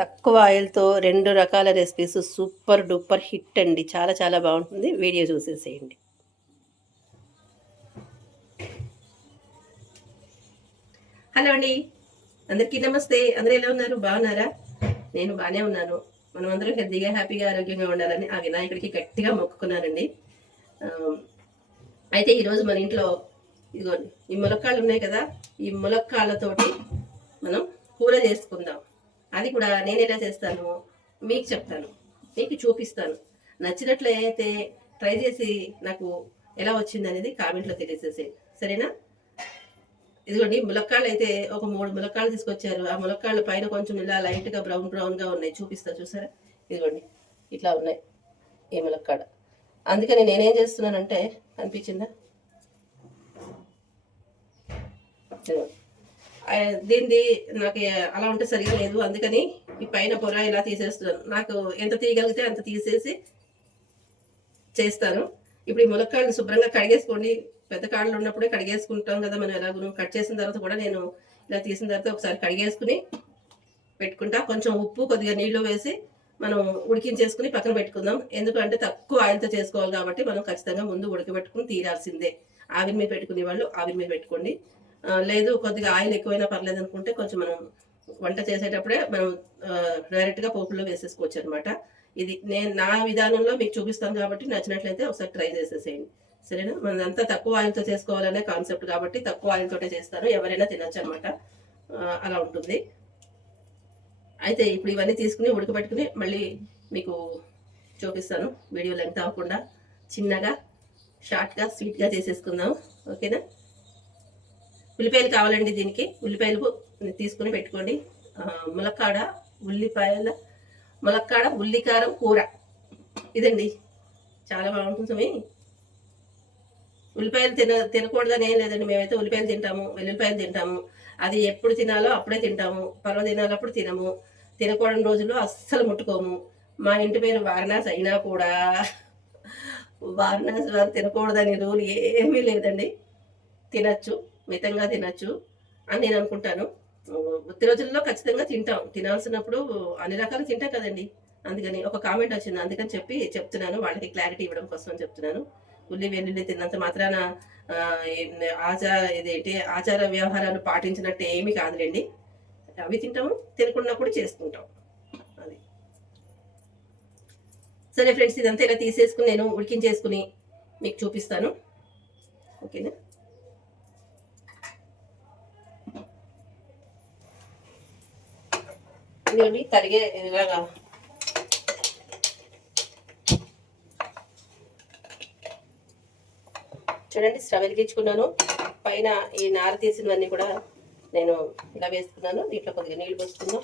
తక్కువ ఆయిల్తో రెండు రకాల రెసిపీస్ సూపర్ డూపర్ హిట్ అండి. చాలా చాలా బాగుంటుంది. వీడియో చూసేసేయండి. హలో అండి. అందరికీ నమస్తే. అందరూ ఎలా ఉన్నారు? బాగున్నారా? నేను బాగానే ఉన్నాను. మనం అందరం హెల్తీగా హ్యాపీగా ఆరోగ్యంగా ఉండాలని ఆ వినాయకుడికి గట్టిగా మొక్కుకున్నానండి అయితే ఈరోజు మన ఇంట్లో ఇదిగోండి ఈ ములక్కాళ్ళు ఉన్నాయి కదా ఈ ములక్కాళ్ళతోటి మనం కూర చేసుకుందాం. అది కూడా నేను ఎలా చేస్తాను? మీకు చెప్తాను. మీకు చూపిస్తాను. నచ్చినట్లయితే ట్రై చేసి నాకు ఎలా వచ్చింది అనేది కామెంట్లో తెలియజేసే సరేనా? ఇదిగోండి ములక్కాళ్ళు అయితే ఒక మూడు ములక్కాళ్ళు తీసుకొచ్చారు. ఆ ములక్కాళ్ళు పైన కొంచెం ఇలా లైట్గా బ్రౌన్ బ్రౌన్గా ఉన్నాయి. చూపిస్తా చూసారా? ఇదిగోండి ఇట్లా ఉన్నాయి ఈ ములక్కాడ అందుకని నేనేం చేస్తున్నానంటే అనిపించిందా? ఇదిగోండి. దీన్ని దీనిది నాకు అలా ఉంటే సరిగా లేదు. అందుకని ఈ పైన పొర ఇలా తీసేస్తున్నాను. నాకు ఎంత తీయగలిగితే అంత తీసేసి చేస్తాను. ఇప్పుడు ఈ ములక్కాళ్ళని శుభ్రంగా కడిగేసుకోండి. పెద్ద కాళ్ళు ఉన్నప్పుడే కడిగేసుకుంటాం కదా మనం ఎలాగో. కట్ చేసిన తర్వాత కూడా నేను ఇలా తీసిన తర్వాత ఒకసారి కడిగేసుకుని పెట్టుకుంటా. కొంచెం ఉప్పు కొద్దిగా నీళ్ళు వేసి మనం ఉడికించేసుకుని పక్కన పెట్టుకుందాం. ఎందుకంటే తక్కువ ఆయిల్తో చేసుకోవాలి కాబట్టి మనం ఖచ్చితంగా ముందు ఉడకబెట్టుకుని తీరాల్సిందే. ఆవిరి మీద పెట్టుకునే వాళ్ళు ఆవిరి మీద పెట్టుకోండి. లేదు కొద్దిగా ఆయిల్ ఎక్కువైనా పర్లేదు అనుకుంటే కొంచెం మనం వంట చేసేటప్పుడే మనం డైరెక్ట్గా పోపులో వేసేసుకోవచ్చు అనమాట ఇది నేను నా విధానంలో మీకు చూపిస్తాను కాబట్టి నచ్చినట్లయితే ఒకసారి ట్రై చేసేసేయండి. సరేనా? మనంతా తక్కువ ఆయిల్తో చేసుకోవాలనే కాన్సెప్ట్ కాబట్టి తక్కువ ఆయిల్తోటే చేస్తాను. ఎవరైనా తినొచ్చు అనమాట అలా ఉంటుంది. అయితే ఇప్పుడు ఇవన్నీ తీసుకుని ఉడకబెట్టుకుని మళ్ళీ మీకు చూపిస్తాను. వీడియో లెంగ్త్ అవ్వకుండా చిన్నగా షార్ట్గా స్వీట్గా చేసేసుకుందాం. ఓకేనా? ఉల్లిపాయలు కావాలండి దీనికి. ఉల్లిపాయలు తీసుకుని పెట్టుకోండి. ములక్కాడ ఉల్లిపాయల ములక్కాడ ఉల్లికారం కూర. ఇదండి. చాలా బాగుంటుంది స్వామి. ఉల్లిపాయలు తిన తినకూడదని ఏం లేదండి. మేమైతే ఉల్లిపాయలు తింటాము వెల్లుల్లిపాయలు తింటాము. అది ఎప్పుడు తినాలో అప్పుడే తింటాము. పర్వదినాలప్పుడు తినము. తినకూడని రోజుల్లో అస్సలు ముట్టుకోము. మా ఇంటి పేరు వారణాసి అయినా కూడా వారణాసి వారు తినకూడదని రూల్ ఏమీ లేదండి. తినచ్చు. మితంగా తినచ్చు అని నేను అనుకుంటాను. ఉత్తి రోజుల్లో ఖచ్చితంగా తింటాం. తినాల్సినప్పుడు అన్ని రకాలు తింటాం కదండి. అందుకని ఒక కామెంట్ వచ్చింది. అందుకని చెప్పి చెప్తున్నాను. వాళ్ళకి క్లారిటీ ఇవ్వడం కోసం చెప్తున్నాను. ఉల్లి వెల్లుల్లి తిన్నంత మాత్రాన ఆచార ఇదేంటి ఆచార వ్యవహారాలు పాటించినట్టు ఏమీ కాదులేండి. అవి తింటాము తినకున్నప్పుడు చేసుకుంటాం. అది. సరే ఫ్రెండ్స్ ఇదంతా ఇలా తీసేసుకుని నేను ఉడికించేసుకుని మీకు చూపిస్తాను. ఓకేనా? ఇదిగోండి తరిగే ఇలాగా. చూడండి స్టవ్ వెలిగించుకున్నాను. పైన ఈ నార తీసినవన్నీ కూడా నేను ఇలా వేసుకున్నాను. దీంట్లో కొద్దిగా నీళ్ళు పోసుకుందాం.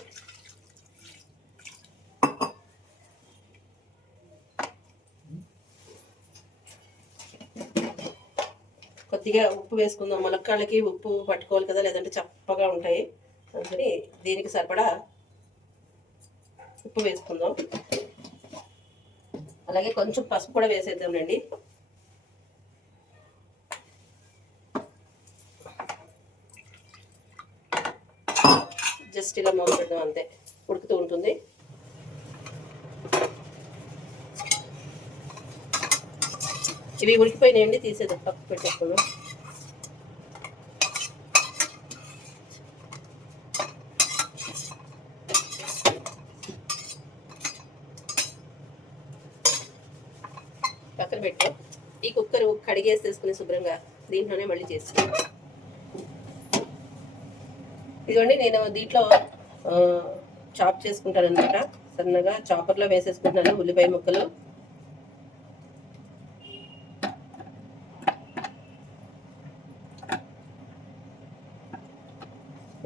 కొద్దిగా ఉప్పు వేసుకుందాం. ములక్కాళ్ళకి ఉప్పు పట్టుకోవాలి కదా లేదంటే చప్పగా ఉంటాయి. అందుకని దీనికి సరిపడా ఉప్పు వేసుకుందాం. అలాగే కొంచెం పసుపు కూడా వేసేద్దామండి జస్ట్ ఇలా మూత పెట్టడం అంతే ఉడుకుతూ ఉంటుంది. ఇవి ఉడికిపోయినాయండి తీసేద్దాం పక్కకు పెట్టేసుకున్నాం పక్కన పెట్టు. ఈ కుక్కర్ కడిగేసేసుకుని శుభ్రంగా దీంట్లోనే మళ్ళీ చేసి ఇదిగోండి నేను దీంట్లో చాప్ చేసుకుంటాను అనమాట సన్నగా చాపర్లో వేసేసుకుంటున్నాను ఉల్లిపాయ ముక్కలు.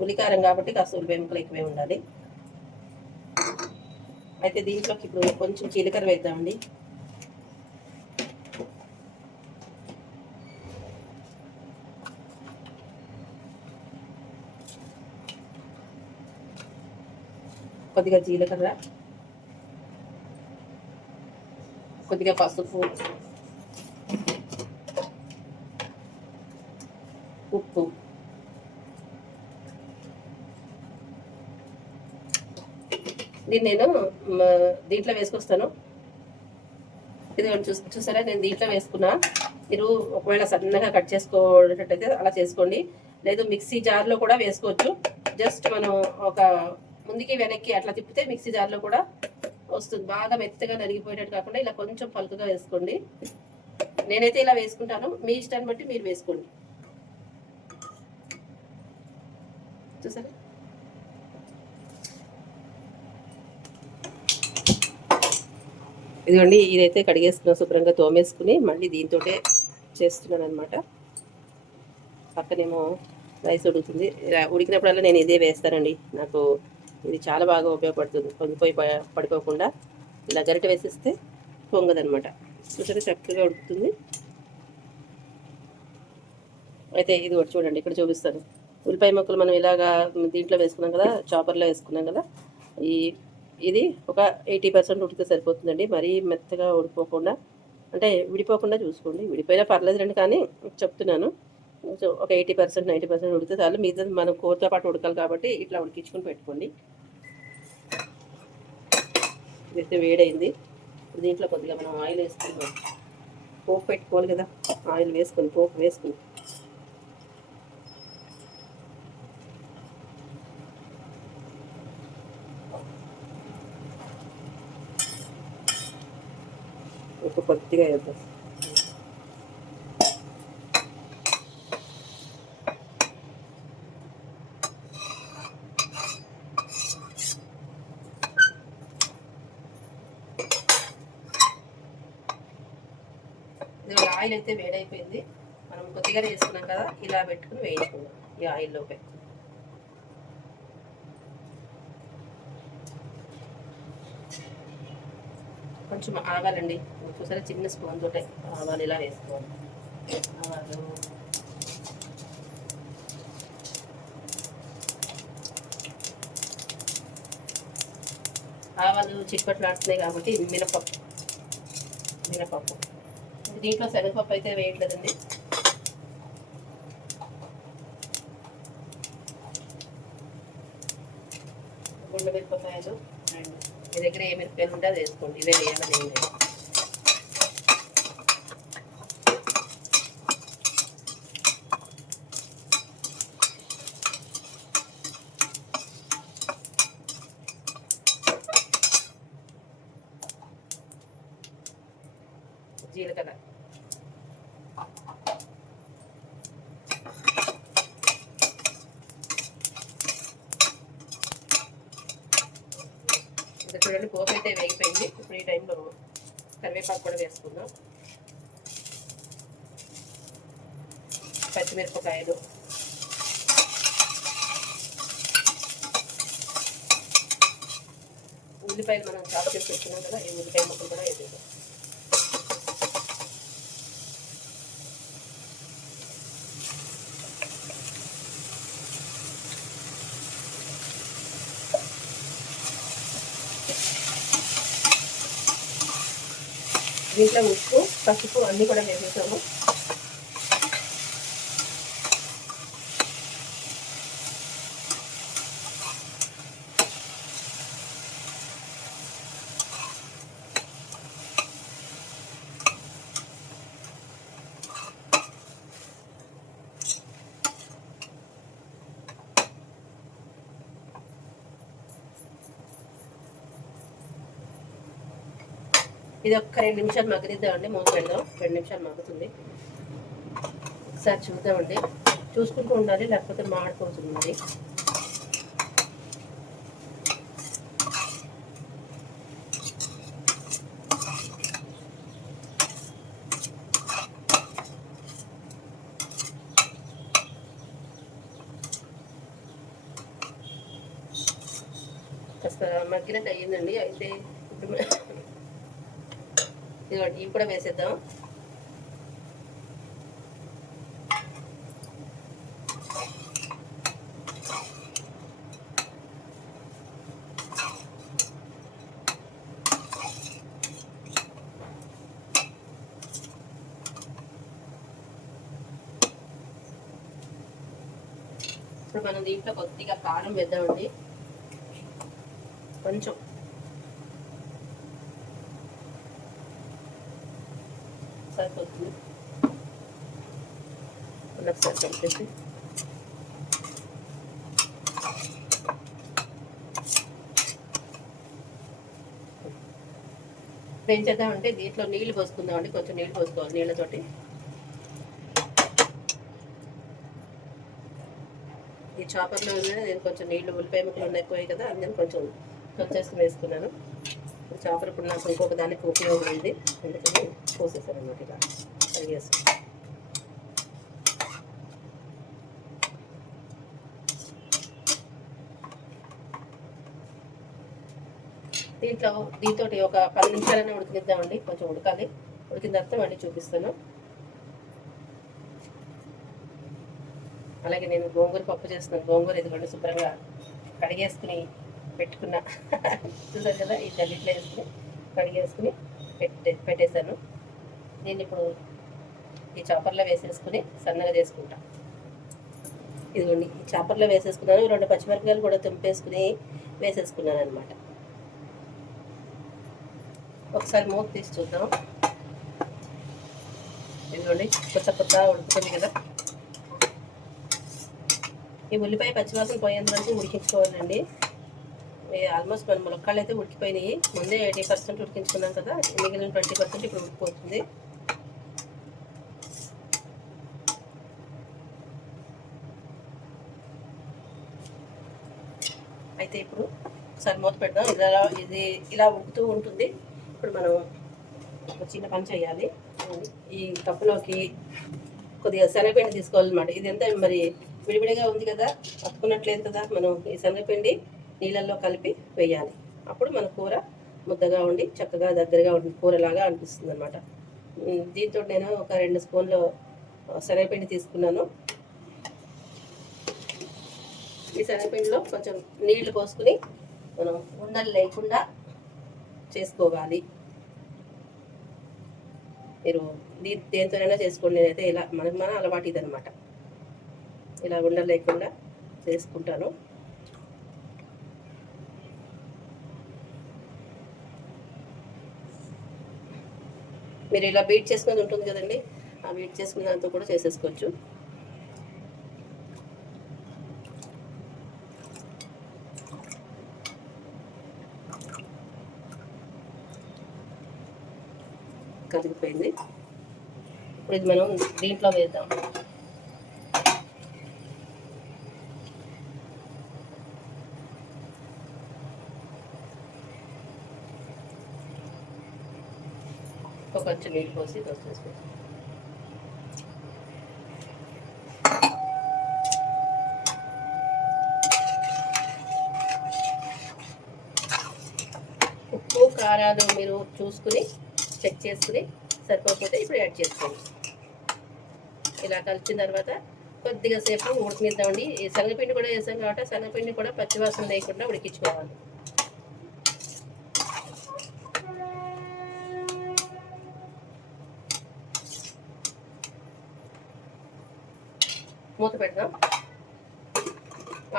ఉల్లికారం కాబట్టి కాస్త ఉల్లిపాయ ముక్కలు ఎక్కువే ఉండాలి. అయితే దీంట్లోకి ఇప్పుడు కొంచెం జీలకర్ర వేద్దామండి. కొద్దిగా జీలకర్ర. కొద్దిగా పసుపు. ఉప్పు. దీన్ని నేను దీంట్లో వేసుకొస్తాను. ఇది చూ చూసారా? నేను దీంట్లో వేసుకున్నా. మీరు ఒకవేళ సన్నగా కట్ చేసుకోవటట్టయితే అలా చేసుకోండి. లేదు మిక్సీ జార్లో కూడా వేసుకోవచ్చు. జస్ట్ మనం ఒక ముందుకి వెనక్కి అట్లా తిప్పితే మిక్సీ జార్లో కూడా వస్తుంది. బాగా మెత్తగా నలిగిపోయేటట్టు కాకుండా ఇలా కొంచెం పలుకుగా వేసుకోండి. నేనైతే ఇలా వేసుకుంటాను. మీ ఇష్టాన్ని బట్టి మీరు వేసుకోండి. చూసారా? ఇదిగోండి ఇదైతే కడిగేసుకున్న శుభ్రంగా తోమేసుకుని మళ్ళీ దీంతో చేస్తున్నాను అనమాట పక్కనేమో రైస్ ఉడుకుతుంది. ఇలా ఉడికినప్పుడల్లా నేను ఇదే వేస్తానండి. నాకు ఇది చాలా బాగా ఉపయోగపడుతుంది. పొంగిపోయి ప- పడిపోకుండా ఇలా గరిట వేసేస్తే పొంగదనమాట చూసారా చక్కగా ఉడుకుతుంది. అయితే ఇది ఒకటి చూడండి ఇక్కడ చూపిస్తాను. ఉల్లిపాయ ముక్కలు మనం ఇలాగా దీంట్లో వేసుకున్నాం కదా చాపర్లో వేసుకున్నాం కదా ఈ ఇది ఒక ఎయిటీ పర్సెంట్ ఉడికితే సరిపోతుందండి. మరీ మెత్తగా ఉడిపోకుండా అంటే విడిపోకుండా చూసుకోండి. విడిపోయినా పర్లేదు రండి కానీ చెప్తున్నాను. కొంచెం ఒక ఎయిటీ పర్సెంట్ నైంటీ పర్సెంట్ ఉడికితే చాలు. మిగతా మనం కూరతో పాటు ఉడకాలి కాబట్టి ఇట్లా ఉడికించుకొని పెట్టుకోండి. ఇదైతే వేడైంది. దీంట్లో కొద్దిగా మనం ఆయిల్ వేసుకుందాం పోపు పెట్టుకోవాలి కదా. ఆయిల్ వేసుకొని పోపు వేసుకుని. ఒక కొద్దిగా వేద్దాం ఇది ఆయిల్ అయితే వేడైపోయింది మనం కొద్దిగా వేసుకున్నాం కదా ఇలా పెట్టుకుని వేయించుకుందాం. ఈ ఆయిల్లోపే కొంచెం ఆగాలండి చూసారా చిన్న స్పూన్ తోటే ఆవాలు ఇలా వేసుకోవాలి. ఆవాలు. ఆవాలు చిక్కట్లు ఆడుతున్నాయి కాబట్టి మినపప్పు. మినపప్పు. దీంట్లో శనగపప్పు అయితే వేయట్లేదండి. గుండె మిరపకాయలు అండ్ మీ దగ్గర ఏ మిరపకాయలు ఉంటే అది వేసుకోండి ఇవే వేయాలని ఏం లేదు జీలకర్ర ఇంకా చూడండి పోపు అయితే వేగిపోయింది ఇప్పుడు ఈ టైంలో కరివేపాకు కూడా వేసుకుందాం పచ్చిమిరపకాయలు ఉల్లిపాయలు మనం చాప్ చేసి పెట్టుకున్నాం కదా ఈ ఉల్లిపాయ ముక్కలు కూడా వేసేద్దాం. దీంట్లో ఉప్పు పసుపు అన్నీ కూడా వేసేసాము ఇది ఒక్క రెండు నిమిషాలు మగ్గనిద్దామండి మూత పెడదాం. రెండు నిమిషాలు మగ్గుతుంది. ఒకసారి చూద్దామండి. చూసుకుంటూ ఉండాలి లేకపోతే మాడిపోతుంది. కాస్త మగ్గినట్టు అయ్యిందండి. అయితే ఇప్పుడు ఇదిగోండి ఇవి కూడా వేసేద్దాం. ఇప్పుడు మనం దీంట్లో కొద్దిగా కారం వేద్దామండి కొంచెం సరిపోతుంది. ఒకసారి కలిపేసి ఏం చేద్దామంటే దీంట్లో నీళ్ళు పోసుకుందామండి కొంచెం నీళ్ళు పోసుకోవాలి నీళ్ళతోటి ఈ చాపర్లో నేను కొంచెం నీళ్ళు ఉల్లిపాయ ముక్కలు ఉన్నాయి ఎక్కువ కదా అందుకని కొంచెం వచ్చేసుకుని వేసుకున్నాను. ఈ చాపర్ ఇప్పుడు నాకు ఇంకొక దానికి ఉపయోగం ఉంది అందుకని పోసేసాను అన్నమాట ఇలా కడిగేసి దీంట్లో దీంతో ఒక పది నిమిషాలనే ఉడికిద్దామండి కొంచెం ఉడకాలి. ఉడికిన తర్వాత మళ్ళీ చూపిస్తాను. అలాగే నేను గోంగూర పప్పు చేస్తున్నాను. గోంగూర ఇదిగోండి శుభ్రంగా కడిగేసుకుని పెట్టుకున్న చూసారు కదా ఈ జల్లిట్లో వేసుకుని కడిగేసుకుని పెట్టే పెట్టేశాను. దీన్ని ఇప్పుడు ఈ చాపర్లో వేసేసుకుని సన్నగా చేసుకుంటా. ఇదిగోండి ఈ చాపర్లో వేసేసుకున్నాను. రెండు పచ్చిమిరపకాయలు కూడా తుంపేసుకుని వేసేసుకున్నాను అనమాట ఒకసారి మూత తీసి చూద్దాం. ఇదిగోండి కొత్త కొత్త ఉడుకుతుంది కదా. ఈ ఉల్లిపాయ పచ్చివాసన పోయేంత వరకు ఉడికించుకోవాలండి. ఆల్మోస్ట్ మన ములక్కాళ్ళు అయితే ఉడికిపోయినాయి. ముందే ఎయిటీ పర్సెంట్ ఉడికించుకున్నాం కదా. మిగిలిన ట్వంటీ పర్సెంట్ ఇప్పుడు ఉడికిపోతుంది అయితే ఇప్పుడు ఒకసారి మూత పెడదాం ఇలా ఇది ఇలా ఉడుకుతూ ఉంటుంది. ఇప్పుడు మనం ఒక చిన్న పని చేయాలి. ఈ కప్పులోకి కొద్దిగా శనగపిండి తీసుకోవాలన్నమాట. ఇది ఎంత మరి విడివిడిగా ఉంది కదా పట్టుకున్నట్లేదు కదా మనం ఈ శనగపిండి నీళ్ళల్లో కలిపి వేయాలి. అప్పుడు మన కూర ముద్దగా ఉండి చక్కగా దగ్గరగా ఉండి కూరలాగా అనిపిస్తుంది అనమాట దీంతో నేను ఒక రెండు స్పూన్లు శనగపిండి తీసుకున్నాను. ఈ శనగపిండిలో కొంచెం నీళ్ళు పోసుకుని మనం ఉండలు లేకుండా చేసుకోవాలి. మీరు దీ దేంతోనైనా చేసుకోండి. నేనైతే ఇలా మనకు మన అలవాటు ఇదనమాట ఇలా ఉండలు లేకుండా చేసుకుంటాను. మీరు ఇలా బీట్ చేసుకుని ఉంటుంది కదండి. ఆ బీట్ చేసుకునే దాంతో కూడా చేసేసుకోవచ్చు. కలిగిపోయింది ఇప్పుడు ఇది మనం దీంట్లో వేద్దాం. ఒక కొంచెం నీళ్ళు పోసి దోశ వేసుకుంటాం ఉప్పు కారాలు మీరు చూసుకుని చెక్ చేసుకుని సరిపోకపోతే ఇప్పుడు యాడ్ చేసుకోండి. ఇలా కలిపిన తర్వాత కొద్దిగా సేపు ఉడికిద్దామండి. ఈ శనగపిండి కూడా వేసాం కాబట్టి శనగపిండి కూడా పచ్చివాసన లేకుండా ఉడికించుకోవాలి. మూత పెడదాం.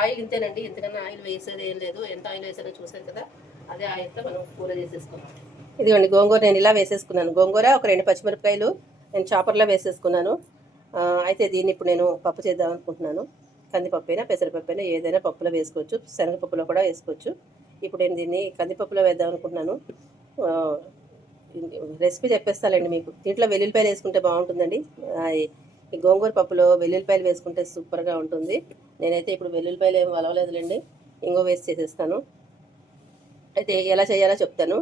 ఆయిల్ ఇంతేనండి. ఇంతకన్నా ఆయిల్ వేసేది ఏం లేదు. ఎంత ఆయిల్ వేసారో చూసాం కదా? అదే ఆయిల్తో మనం కూర చేసేసుకున్నాం ఇదిగోండి గోంగూర నేను ఇలా వేసేసుకున్నాను. గోంగూర ఒక రెండు పచ్చిమిరపకాయలు నేను చాపర్లో వేసేసుకున్నాను. అయితే దీన్ని ఇప్పుడు నేను పప్పు చేద్దాం అనుకుంటున్నాను. కందిపప్పు అయినా పెసరపప్పు అయినా ఏదైనా పప్పులో వేసుకోవచ్చు. శనగపప్పులో కూడా వేసుకోవచ్చు. ఇప్పుడు నేను దీన్ని కందిపప్పులో వేద్దాం అనుకుంటున్నాను. రెసిపీ చెప్పేస్తానండి మీకు. దీంట్లో వెల్లుల్లిపాయలు వేసుకుంటే బాగుంటుందండి. ఈ గోంగూర పప్పులో వెల్లుల్లిపాయలు వేసుకుంటే సూపర్గా ఉంటుంది. నేనైతే ఇప్పుడు వెల్లుల్లిపాయలు ఏమి వలవలేదులేండి. ఇంకో వేసి చేసేస్తాను. అయితే ఎలా చేయాలో చెప్తాను.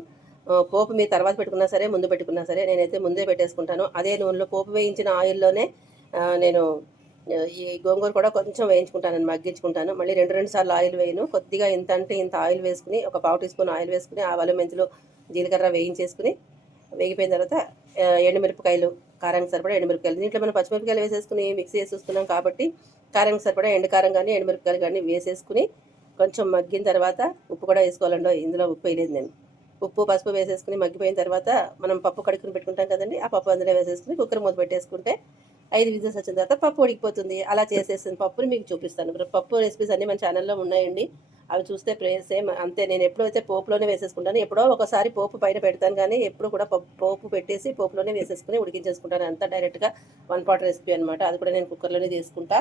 పోపు మీ తర్వాత పెట్టుకున్నా సరే ముందు పెట్టుకున్నా సరే నేనైతే ముందే పెట్టేసుకుంటాను. అదే నూనెలో పోపు వేయించిన ఆయిల్లోనే నేను ఈ గోంగూర కూడా కొంచెం వేయించుకుంటాను మగ్గించుకుంటాను. మళ్ళీ రెండు రెండు సార్లు ఆయిల్ వేయను. కొద్దిగా ఇంత అంటే ఇంత ఆయిల్ వేసుకుని ఒక పావు టీ స్పూన్ ఆయిల్ వేసుకుని ఆవాలు మెంతులు జీలకర్ర వేయించేసుకుని వేగిపోయిన తర్వాత ఎండుమిరపకాయలు కారానికి సరిపడా ఎండుమిరపకాయలు. దీంట్లో మనం పచ్చిమిరపకాయలు వేసేసుకుని మిక్సీ వేసేసుకున్నాం కాబట్టి కారానికి సరిపడా ఎండు కారం కానీ ఎండుమిరపకాయలు కానీ వేసేసుకుని కొంచెం మగ్గిన తర్వాత ఉప్పు కూడా వేసుకోవాలండి ఇందులో ఉప్పు వేయలేదు నేను. ఉప్పు పసుపు వేసేసుకుని మగ్గిపోయిన తర్వాత మనం పప్పు కడుక్కుని పెట్టుకుంటాం కదండి. ఆ పప్పు అందులో వేసేసుకుని కుక్కర్ మూత పెట్టేసుకుంటే ఐదు విజిల్స్ వచ్చిన తర్వాత పప్పు ఉడికిపోతుంది. అలా చేసేసిన పప్పుని మీకు చూపిస్తాను. ఇప్పుడు పప్పు రెసిపీస్ అన్నీ మన ఛానల్లో ఉన్నాయండి. అవి చూస్తే ప్రే- సేమ్ అంతే నేను ఎప్పుడైతే పోపులోనే వేసేసుకుంటాను. ఎప్పుడో ఒకసారి పోపు పైన పెడతాను కానీ ఎప్పుడు కూడా పోపు పెట్టేసి పోపులోనే వేసేసుకుని ఉడికించేసుకుంటాను. అంతా డైరెక్ట్గా వన్ పాట్ రెసిపీ అనమాట అది కూడా నేను కుక్కర్లోనే తీసుకుంటా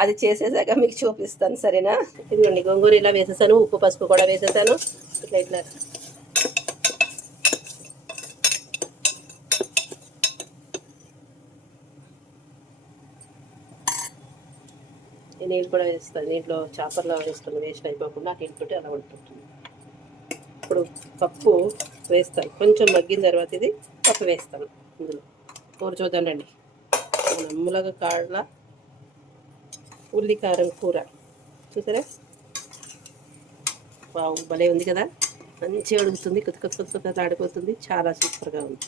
అది చేసేసాక మీకు చూపిస్తాను సరేనా? ఇదిగోండి గోంగూర ఇలా వేసేసాను ఉప్పు పసుపు కూడా వేసేసాను. ఇట్లా ఇట్లా. ఈ నీళ్ళు కూడా వేస్తాను. నీటిలో చాపర్లో వేస్తాను వేస్ట్ అయిపోకుండా అటు ఇటు అలా ఉంటుంది ఇప్పుడు పప్పు వేస్తాను. కొంచెం మగ్గిన తర్వాత ఇది పప్పు వేస్తాను. ఇందులో. కూర చూద్దాం రండి. నమ్ములగా కాళ్ళ ఉల్లి కారం. కూర చూసారా? బాగు భలే ఉంది కదా? మంచిగా అడుగుతుంది కొత్త కొత్త కొత్త కొత్త ఆడిపోతుంది చాలా సూపర్గా ఉంది.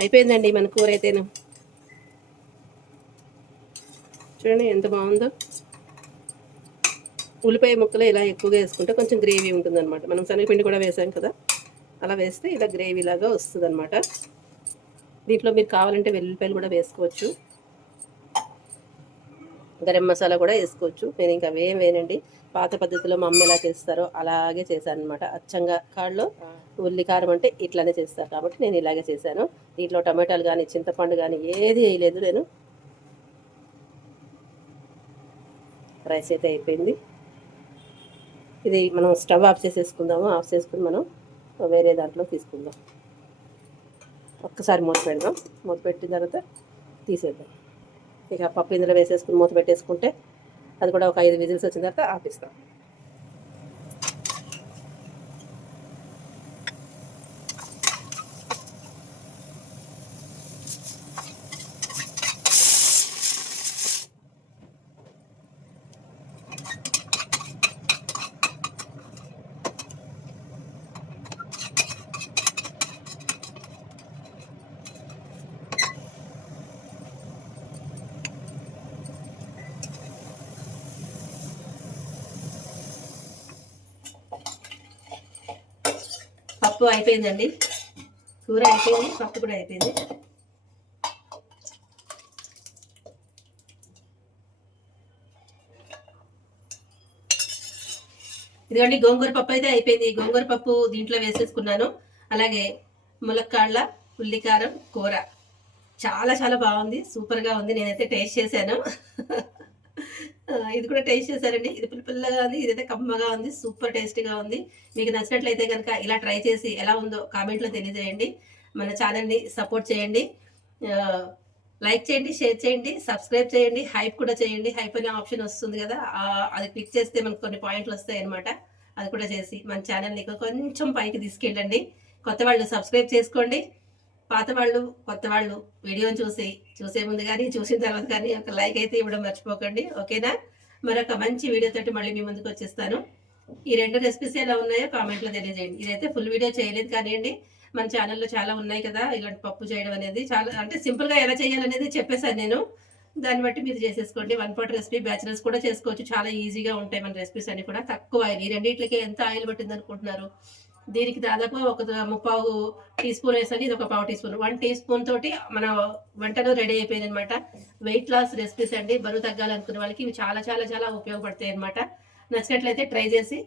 అయిపోయిందండి మన కూర అయితేను. చూడండి ఎంత బాగుందో. ఉల్లిపాయ ముక్కలు ఇలా ఎక్కువగా వేసుకుంటే కొంచెం గ్రేవీ ఉంటుందన్నమాట. మనం శనగపిండి కూడా వేసాం కదా? అలా వేస్తే ఇలా గ్రేవీ లాగా వస్తుంది అనమాట దీంట్లో మీరు కావాలంటే వెల్లుల్లిపాయలు కూడా వేసుకోవచ్చు. గరం మసాలా కూడా వేసుకోవచ్చు. నేను ఇంకా అవేం వేయనండి పాత పద్ధతిలో మా అమ్మ ఎలా చేస్తారో అలాగే చేశాను అనమాట అచ్చంగా కాళ్ళు ఉల్లి కారం అంటే ఇట్లానే చేస్తారు కాబట్టి నేను ఇలాగే చేశాను. దీంట్లో టమాటాలు కానీ చింతపండు కానీ ఏది వేయలేదు నేను. రైస్ అయితే అయిపోయింది. ఇది మనం స్టవ్ ఆఫ్ చేసేసుకుందాము. ఆఫ్ చేసుకుని మనం వేరే దాంట్లో తీసుకుందాం. ఒక్కసారి మూత పెడదాం. మూత పెట్టిన తర్వాత తీసేద్దాం. ఇక పప్పు ఇందులో వేసేసుకుని మూత పెట్టేసుకుంటే అది కూడా ఒక ఐదు విజిల్స్ వచ్చిన తర్వాత ఆపిస్తాం. పప్పు అయిపోయిందండి. కూర అయిపోయింది పప్పు కూడా అయిపోయింది. ఇదిగోండి గోంగూర పప్పు అయితే అయిపోయింది. గోంగూర పప్పు దీంట్లో వేసేసుకున్నాను. అలాగే ములక్కాళ్ళ ఉల్లికారం కూర. చాలా చాలా బాగుంది. సూపర్గా ఉంది. నేనైతే టేస్ట్ చేశాను. ఇది కూడా టేస్ట్ చేశారండి. ఇది పిల్లపిల్లగా ఉంది ఇదైతే కమ్మగా ఉంది సూపర్ టేస్టీగా ఉంది. మీకు నచ్చినట్లయితే కనుక ఇలా ట్రై చేసి ఎలా ఉందో కామెంట్లో తెలియజేయండి. మన ఛానల్ని సపోర్ట్ చేయండి. లైక్ చేయండి షేర్ చేయండి సబ్స్క్రైబ్ చేయండి హైప్ కూడా చేయండి. హైప్ అనే ఆప్షన్ వస్తుంది కదా అది క్లిక్ చేస్తే మనకు కొన్ని పాయింట్లు వస్తాయి అనమాట అది కూడా చేసి మన ఛానల్ని కొంచెం పైకి తీసుకెళ్ళండి. కొత్త వాళ్ళు సబ్స్క్రైబ్ చేసుకోండి. పాత వాళ్ళు కొత్త వాళ్ళు వీడియోని చూసి చూసే ముందు కానీ చూసిన తర్వాత కానీ ఒక లైక్ అయితే ఇవ్వడం మర్చిపోకండి. ఓకేనా? మరొక మంచి వీడియోతోటి మళ్ళీ మీ ముందుకు వచ్చేస్తాను. ఈ రెండు రెసిపీస్ ఎలా ఉన్నాయో కామెంట్లో తెలియజేయండి. ఇదైతే ఫుల్ వీడియో చేయలేదు కానివ్వండి మన ఛానల్లో చాలా ఉన్నాయి కదా ఇలాంటి పప్పు చేయడం అనేది. చాలా అంటే సింపుల్గా ఎలా చేయాలనేది చెప్పేశాను నేను. దాన్ని బట్టి మీరు చేసేసుకోండి. వన్ పాట్ రెసిపీ బ్యాచిలర్స్ కూడా చేసుకోవచ్చు. చాలా ఈజీగా ఉంటాయి మన రెసిపీస్ అన్ని కూడా. తక్కువ ఆయిల్. ఈ రెండింటికి ఎంత ఆయిల్ పట్టింది అనుకుంటున్నారు దీనికి దాదాపు ఒక ముప్పావు టీ స్పూన్ వేసాను ఇది ఒక పావు teaspoon one teaspoon తోటి మన వంటలు రెడీ అయిపోయింది అనమాట వెయిట్ లాస్ రెసిపీస్ అండి బరువు తగ్గాలనుకునే వాళ్ళకి ఇవి చాలా చాలా చాలా ఉపయోగపడతాయి అనమాట నచ్చినట్లయితే ట్రై చేసి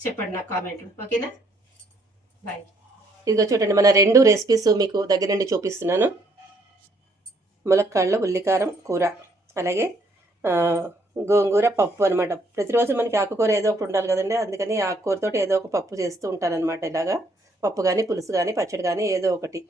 చెప్పండి నాకు కామెంట్లు ఓకేనా? బాయ్ ఇదిగో చూడండి మన రెండు రెసిపీస్ మీకు దగ్గర నుండి చూపిస్తున్నాను. ములక్కాళ్ళు ఉల్లికారం కూర. అలాగే గోంగూర పప్పు అనమాట ప్రతిరోజు మనకి ఆకుకూర ఏదో ఒకటి ఉండాలి కదండి. అందుకని ఆకుకూరతో ఏదో ఒక పప్పు చేస్తూ ఉంటానన్నమాట ఇలాగా. పప్పు కానీ పులుసు కానీ పచ్చడి కానీ ఏదో ఒకటి.